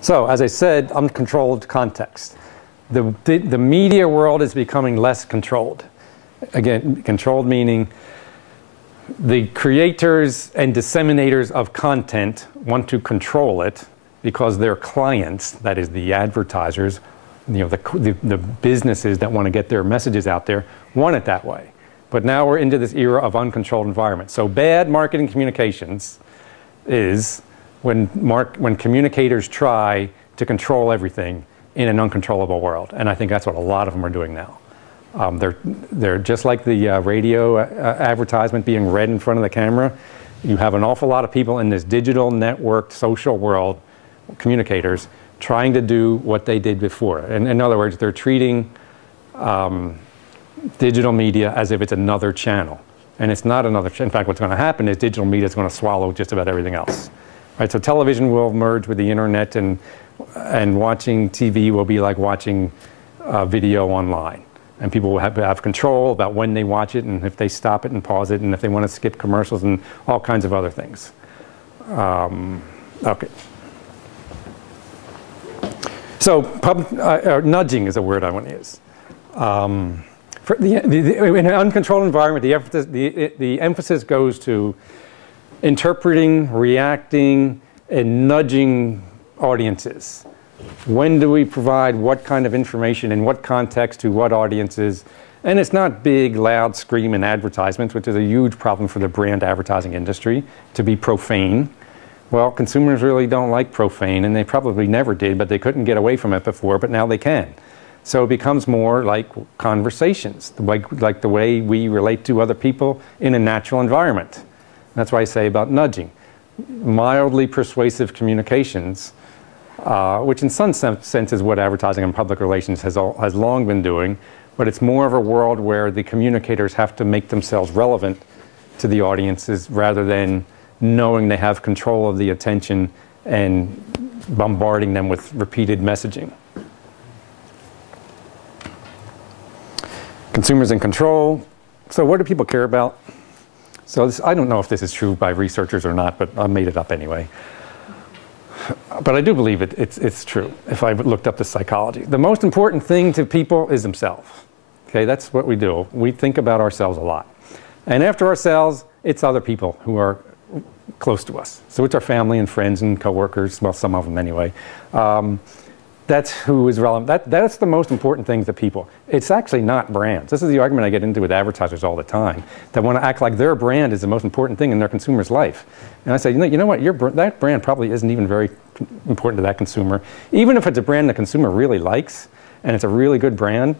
So, as I said, uncontrolled context. The media world is becoming less controlled. Again, controlled meaning the creators and disseminators of content want to control it because their clients, that is the advertisers, the businesses that want to get their messages out there, want it that way. But now we're into this era of uncontrolled environment. So bad marketing communications is when communicators try to control everything in an uncontrollable world. And I think that's what a lot of them are doing now. They're just like the radio advertisement being read in front of the camera. You have an awful lot of people in this digital networked social world, communicators, trying to do what they did before. And in other words, they're treating digital media as if it's another channel. And it's not another channel. In fact, what's going to happen is digital media is going to swallow just about everything else. Right? So television will merge with the internet, and watching TV will be like watching video online. And people will have control about when they watch it, and if they stop it and pause it, and if they want to skip commercials and all kinds of other things. Okay. So nudging is a word I want to use. In an uncontrolled environment, the emphasis goes to interpreting, reacting, and nudging audiences. When do we provide what kind of information in what context to what audiences? And it's not big, loud, screaming advertisements, which is a huge problem for the brand advertising industry, to be profane. Well, consumers really don't like profane, and they probably never did, but they couldn't get away from it before, but now they can. So it becomes more like conversations, like the way we relate to other people in a natural environment. That's why I say about nudging. Mildly persuasive communications, which in some sense is what advertising and public relations has long been doing, but it's more of a world where the communicators have to make themselves relevant to the audiences rather than knowing they have control of the attention and bombarding them with repeated messaging. Consumers in control. So what do people care about? So I don't know if this is true by researchers or not, but I made it up anyway. But I do believe it's true if I looked up the psychology. The most important thing to people is themselves. Okay, that's what we do. We think about ourselves a lot. And after ourselves, it's other people who are close to us. So it's our family and friends and coworkers, well, some of them anyway. That's who is relevant. That's the most important thing to people. It's actually not brands. This is the argument I get into with advertisers all the time, that want to act like their brand is the most important thing in their consumer's life. And I say, you know what, that brand probably isn't even very important to that consumer. Even if it's a brand the consumer really likes, and it's a really good brand,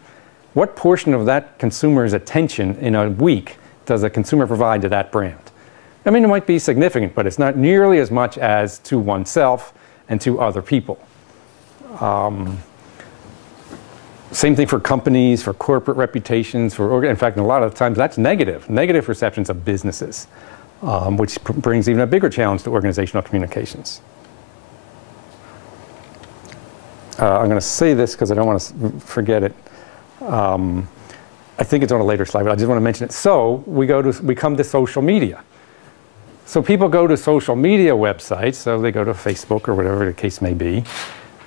what portion of that consumer's attention in a week does a consumer provide to that brand? I mean, it might be significant, but it's not nearly as much as to oneself and to other people. Same thing for companies, for corporate reputations, in fact, a lot of times that's negative perceptions of businesses, which brings even a bigger challenge to organizational communications. I'm going to say this because I don't want to forget it. I think it's on a later slide, but I just want to mention it. So we come to social media. So people go to social media websites, so they go to Facebook or whatever the case may be,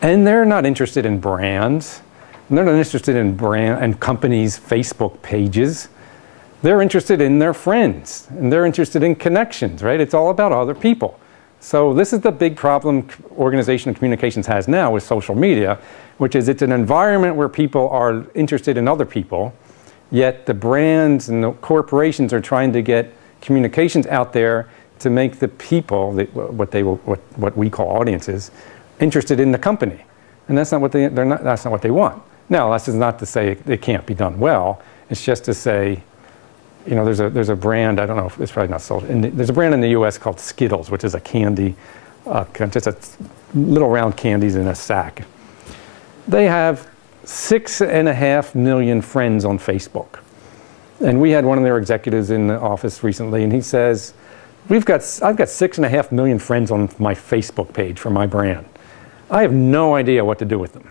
and they're not interested in brands. And they're not interested in companies' Facebook pages. They're interested in their friends, and they're interested in connections, right? It's all about other people. So this is the big problem organizational communications has now with social media, which is it's an environment where people are interested in other people, yet the brands and the corporations are trying to get communications out there to make the people, what we call audiences, interested in the company. And that's not what that's not what they want. Now, this is not to say it can't be done well. It's just to say, you know, there's a brand, I don't know if it's probably not sold, there's a brand in the US called Skittles, which is a candy, just a little round candies in a sack. They have 6.5 million friends on Facebook. And we had one of their executives in the office recently, and he says, I've got 6.5 million friends on my Facebook page for my brand. I have no idea what to do with them,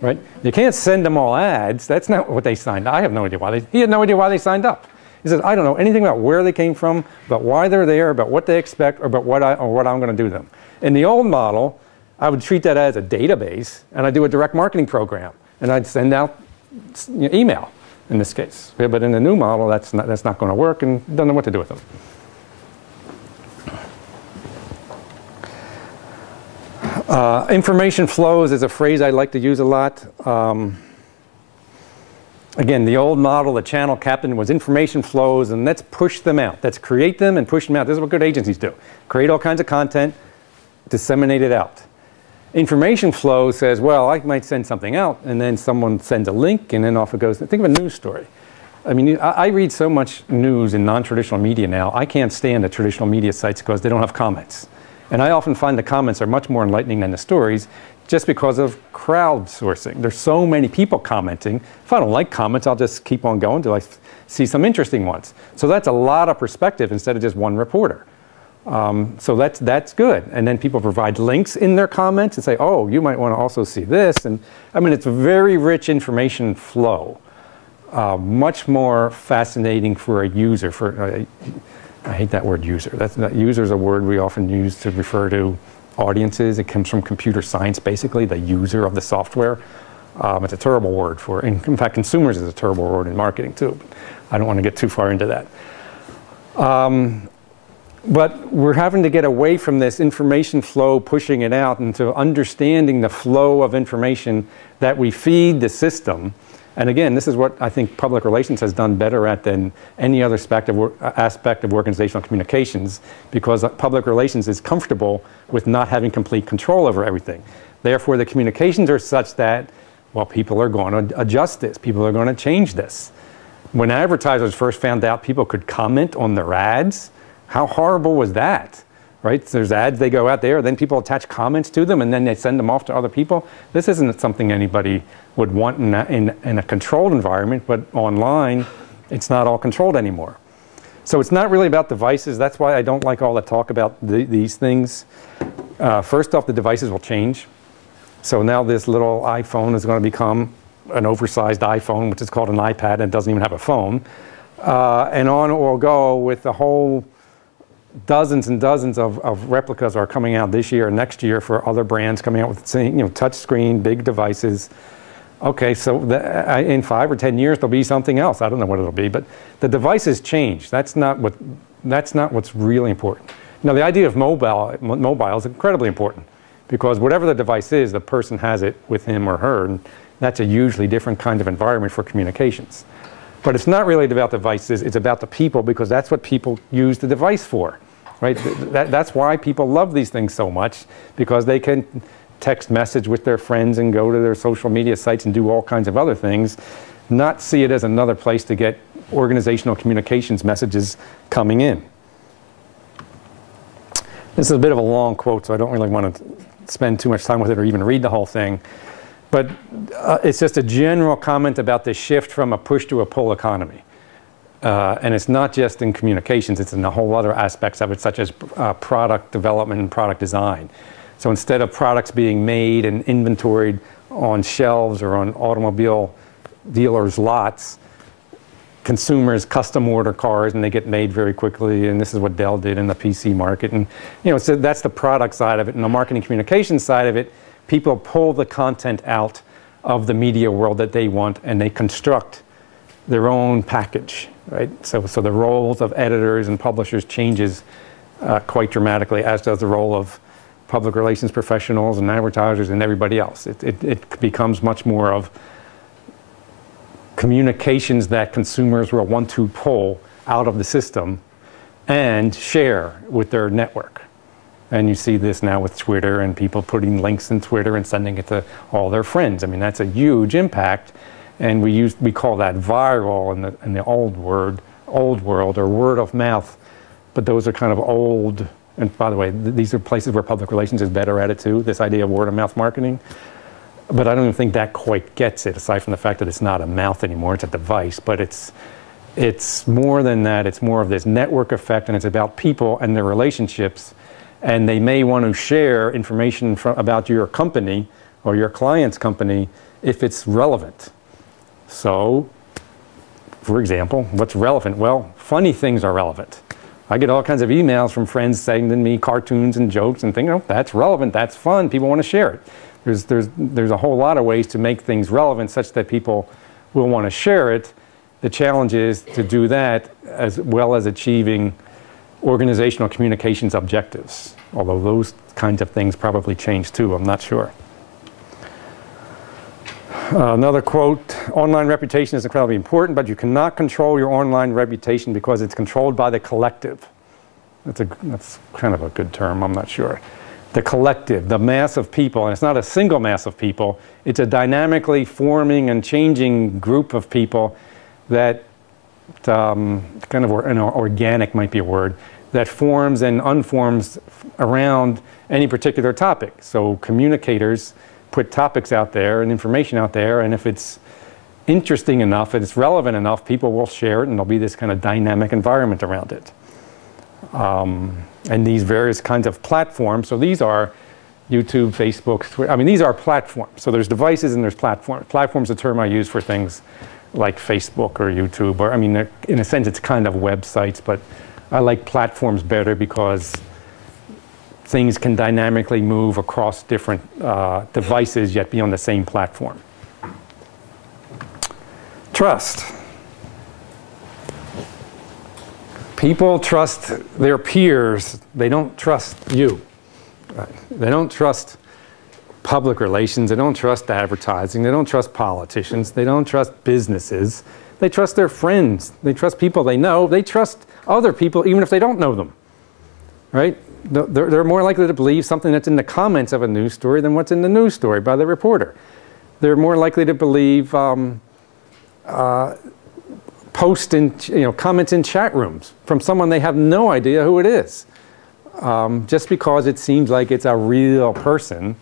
right? You can't send them all ads. That's not what they signed up. I have no idea why he had no idea why they signed up. He says, I don't know anything about where they came from, about why they're there, about what they expect, or about what I'm going to do to them. In the old model, I would treat that as a database, and I'd do a direct marketing program, and I'd send out email in this case. Yeah, but in the new model, that's not going to work, and don't know what to do with them. Information flows is a phrase I like to use a lot. Again, the old model, the channel captain, was information flows, and let's push them out. Let's create them and push them out. This is what good agencies do. Create all kinds of content, disseminate it out. Information flow says, well, I might send something out, and then someone sends a link, and then off it goes. Think of a news story. I mean, I read so much news in non-traditional media now, I can't stand the traditional media sites because they don't have comments. And I often find the comments are much more enlightening than the stories just because of crowdsourcing. There's so many people commenting. If I don't like comments, I'll just keep on going until I see some interesting ones. So that's a lot of perspective instead of just one reporter. So that's good. And then people provide links in their comments and say, oh, you might want to also see this. And I mean, it's a very rich information flow. Much more fascinating for a user. I hate that word user. User is a word we often use to refer to audiences. It comes from computer science, basically, the user of the software. It's a terrible word for it. In fact, consumers is a terrible word in marketing, too. But I don't want to get too far into that. But we're having to get away from this information flow, pushing it out, into understanding the flow of information that we feed the system. And again, this is what I think public relations has done better at than any other aspect of organizational communications, because public relations is comfortable with not having complete control over everything. Therefore, the communications are such that, well, people are going to adjust this. People are going to change this. When advertisers first found out people could comment on their ads, how horrible was that? Right? There's ads, they go out there, then people attach comments to them, and then they send them off to other people. This isn't something anybody would want in a controlled environment, but online, it's not all controlled anymore. So it's not really about devices. That's why I don't like all the talk about these things. First off, the devices will change. So now this little iPhone is going to become an oversized iPhone, which is called an iPad, and it doesn't even have a phone. And on it will go with the whole dozens and dozens of replicas are coming out this year and next year for other brands coming out with the same, touch screen, big devices. Okay, so in 5 or 10 years there'll be something else. I don't know what it'll be, but the devices change. That's not what's really important. Now, the idea of mobile is incredibly important because whatever the device is, the person has it with him or her, and that's a hugely different kind of environment for communications. But it's not really about devices, it's about the people, because that's what people use the device for. Right? That's why people love these things so much, because they can text message with their friends and go to their social media sites and do all kinds of other things, not see it as another place to get organizational communications messages coming in. This is a bit of a long quote, so I don't really want to spend too much time with it or even read the whole thing. But it's just a general comment about the shift from a push to a pull economy. And it's not just in communications, it's in a whole other aspects of it, such as product development and product design. So instead of products being made and inventoried on shelves or on automobile dealers' lots, consumers custom order cars and they get made very quickly, and this is what Dell did in the PC market. And so that's the product side of it. And the marketing communications side of it, people pull the content out of the media world that they want, and they construct their own package, right? So the roles of editors and publishers changes quite dramatically, as does the role of public relations professionals and advertisers and everybody else. It becomes much more of communications that consumers will want to pull out of the system and share with their network. And you see this now with Twitter and people putting links in Twitter and sending it to all their friends. I mean, that's a huge impact. And we call that viral in the old world or word of mouth. But those are kind of old. And by the way, these are places where public relations is better at it too, this idea of word of mouth marketing. But I don't even think that quite gets it, aside from the fact that it's not a mouth anymore, it's a device. But it's more than that. It's more of this network effect, and it's about people and their relationships. And they may want to share information about your company or your client's company if it's relevant. So, for example, what's relevant? Well, funny things are relevant. I get all kinds of emails from friends sending me cartoons and jokes and things. That's relevant, that's fun, people want to share it. There's a whole lot of ways to make things relevant such that people will want to share it. The challenge is to do that as well as achieving organizational communications objectives, although those kinds of things probably change too, I'm not sure. Another quote, online reputation is incredibly important, but you cannot control your online reputation because it's controlled by the collective. That's kind of a good term, I'm not sure. The collective, the mass of people, and it's not a single mass of people, it's a dynamically forming and changing group of people that, kind of organic might be a word, that forms and unforms around any particular topic. So communicators put topics out there and information out there, and if it's interesting enough and it's relevant enough, people will share it, and there'll be this kind of dynamic environment around it. And these various kinds of platforms, so these are YouTube, Facebook, Twitter, I mean, these are platforms. So there's devices and there's platforms. Platform's a term I use for things like Facebook or YouTube, or I mean, in a sense, it's kind of websites, but I like platforms better because things can dynamically move across different devices, yet be on the same platform. Trust. People trust their peers. They don't trust you. They don't trust public relations. They don't trust advertising. They don't trust politicians. They don't trust businesses. They trust their friends. They trust people they know. They trust other people even if they don't know them, right? They're more likely to believe something that's in the comments of a news story than what's in the news story by the reporter. They're more likely to believe posts and comments in chat rooms from someone they have no idea who it is, just because it seems like it's a real person.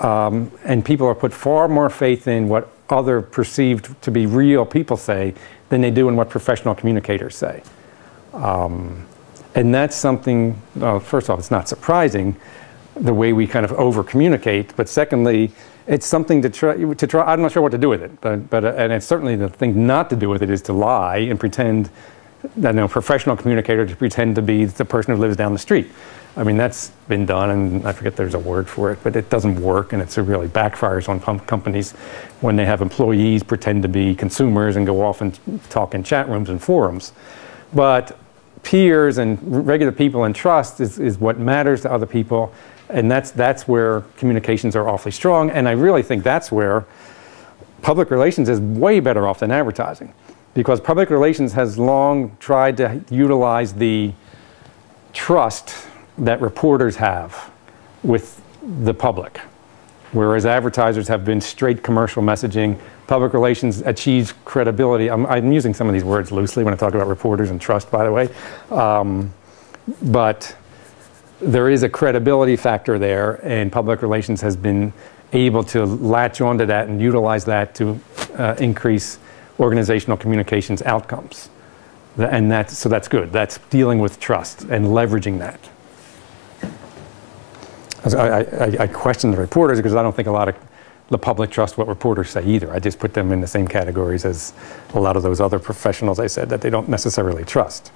And people are put far more faith in what other perceived to be real people say than they do in what professional communicators say. And that's something, first off, it's not surprising the way we kind of over-communicate, but secondly, it's something to try, I'm not sure what to do with it, and it's certainly the thing not to do with it is to lie and pretend, professional communicator to pretend to be the person who lives down the street. I mean, that's been done, and I forget there's a word for it, but it doesn't work, and it really backfires on companies when they have employees pretend to be consumers and go off and talk in chat rooms and forums. But peers and regular people and trust is what matters to other people, and that's where communications are awfully strong, and I really think that's where public relations is way better off than advertising, because public relations has long tried to utilize the trust that reporters have with the public, whereas advertisers have been straight commercial messaging. Public relations achieves credibility. I'm using some of these words loosely when I talk about reporters and trust, by the way. But there is a credibility factor there, and public relations has been able to latch onto that and utilize that to increase organizational communications outcomes. And so that's good. That's dealing with trust and leveraging that. I question the reporters because I don't think a lot of the public trust what reporters say either. I just put them in the same categories as a lot of those other professionals I said that they don't necessarily trust.